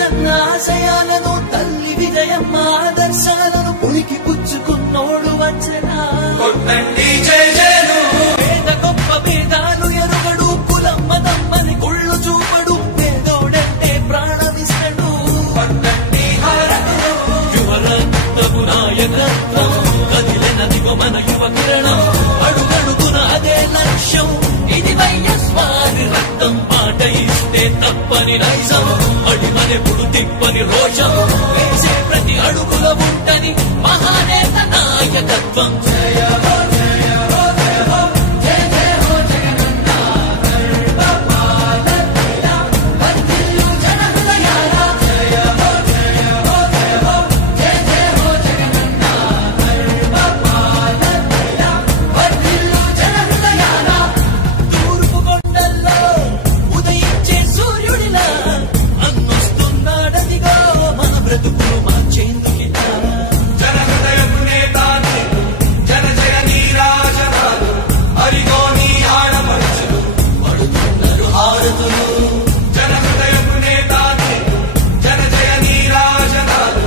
రాజన్న ఆశయాలను తల్లి విజయమ్మ ఆదర్శాలను పులికి పుచ్చుకున్నోడు వచ్చనా పేద గొప్ప భేదాలు ఎరుగడు కులం మతమ్మని కుళ్ళు చూపడు పేదోడంటే ప్రాణమిస్తడు యువరక్తపు నాయకత్వం కదిలినదిగో మన యువ కిరణం అడుగడుగున అదే లక్ష్యం ఇది వైఎస్ఆర్ రక్తం మాట ఇస్తే తప్పని నైజం అడిమనెప్పుడు తిప్పని రోషం వేసే ప్రతి అడుగులో ఉంటని మహానేత నాయకత్వం జయ హో జయ హో జయ హో జయ జయ హో జగనన్న గర్భపాలకిలా వర్ధిల్లు జన హృదయాల జయ హో జయ హో జయ హో జయ జయ హో జగనన్న గర్భపాలకిలా వర్ధిల్లు జన హృదయాల తూర్పు కొండల్లో ఉదయించే సూర్యుడిలా అన్నొస్తున్నాడదిగో మన బ్రతుకులు మార్చేందుకిలా జన హృదయపు నేత జన జయ నీరాజనాలు హరిగో నీ ఆడపడుచులు పడుతున్నారు హారతులు జన హృదయపు నేత జన జయ నీరాజనాలు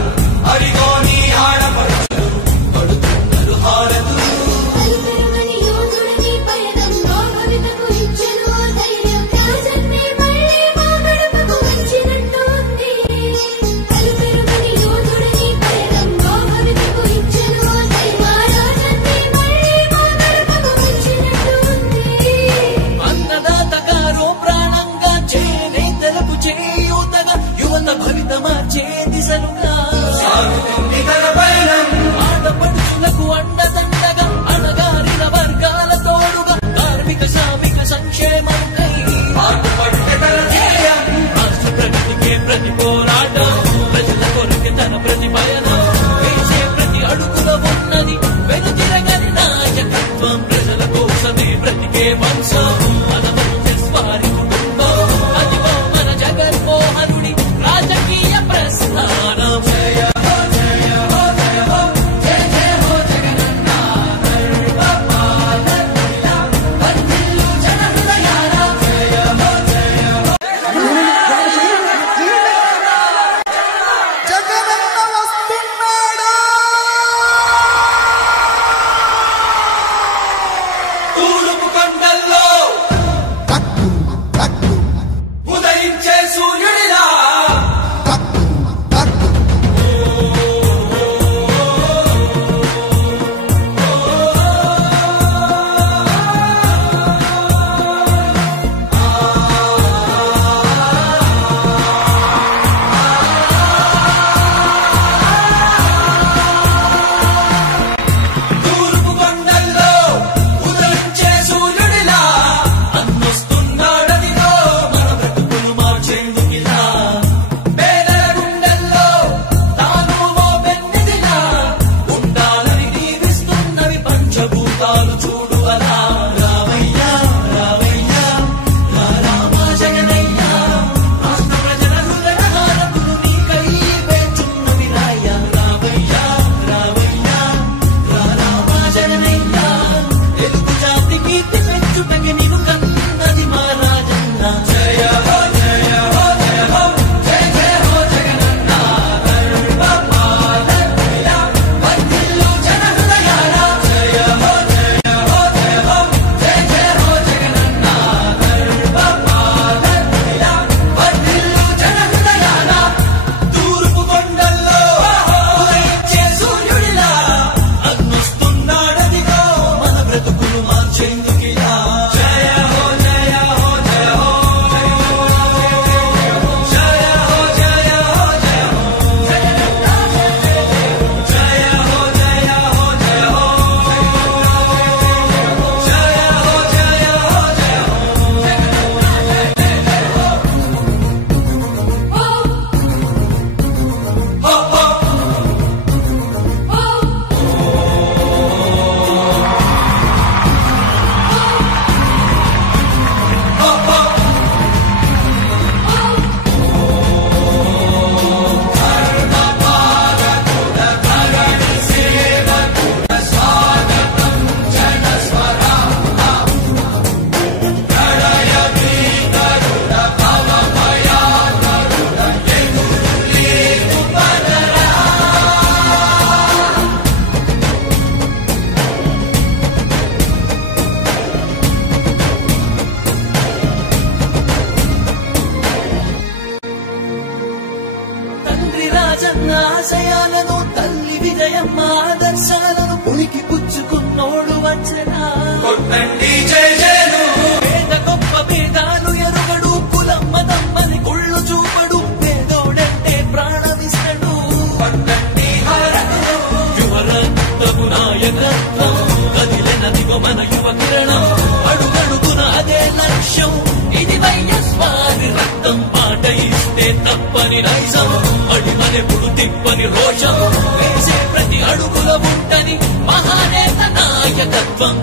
హరిగో నీ ఆడపడుచులు పడుతున్నారు హారతులు అన్నదాత గారో ప్రాణంగా కన్న ఆశయాలను తల్లి విజయమ్మ ఆదర్శాలను ఉనికి పుచ్చుకున్నోడు వచ్చనా పేద గొప్ప భేదాలు ఎరుగడు కులం మతమ్మని కుళ్ళు చూపడు పేదోడంటే ప్రాణమిస్తడు యువరక్తపు నాయకత్వం కదిలినదిగో మన యువ కిరణం అడుగడుగున అదే లక్ష్యం ఇది వైఎస్వారి రక్తం మాట ఇస్తే తప్పని నైజం అడిమనెప్పుడు తిప్పని రోషం వేసే ప్రతి అడుగుల ఉంటని మహానేత నాయకత్వం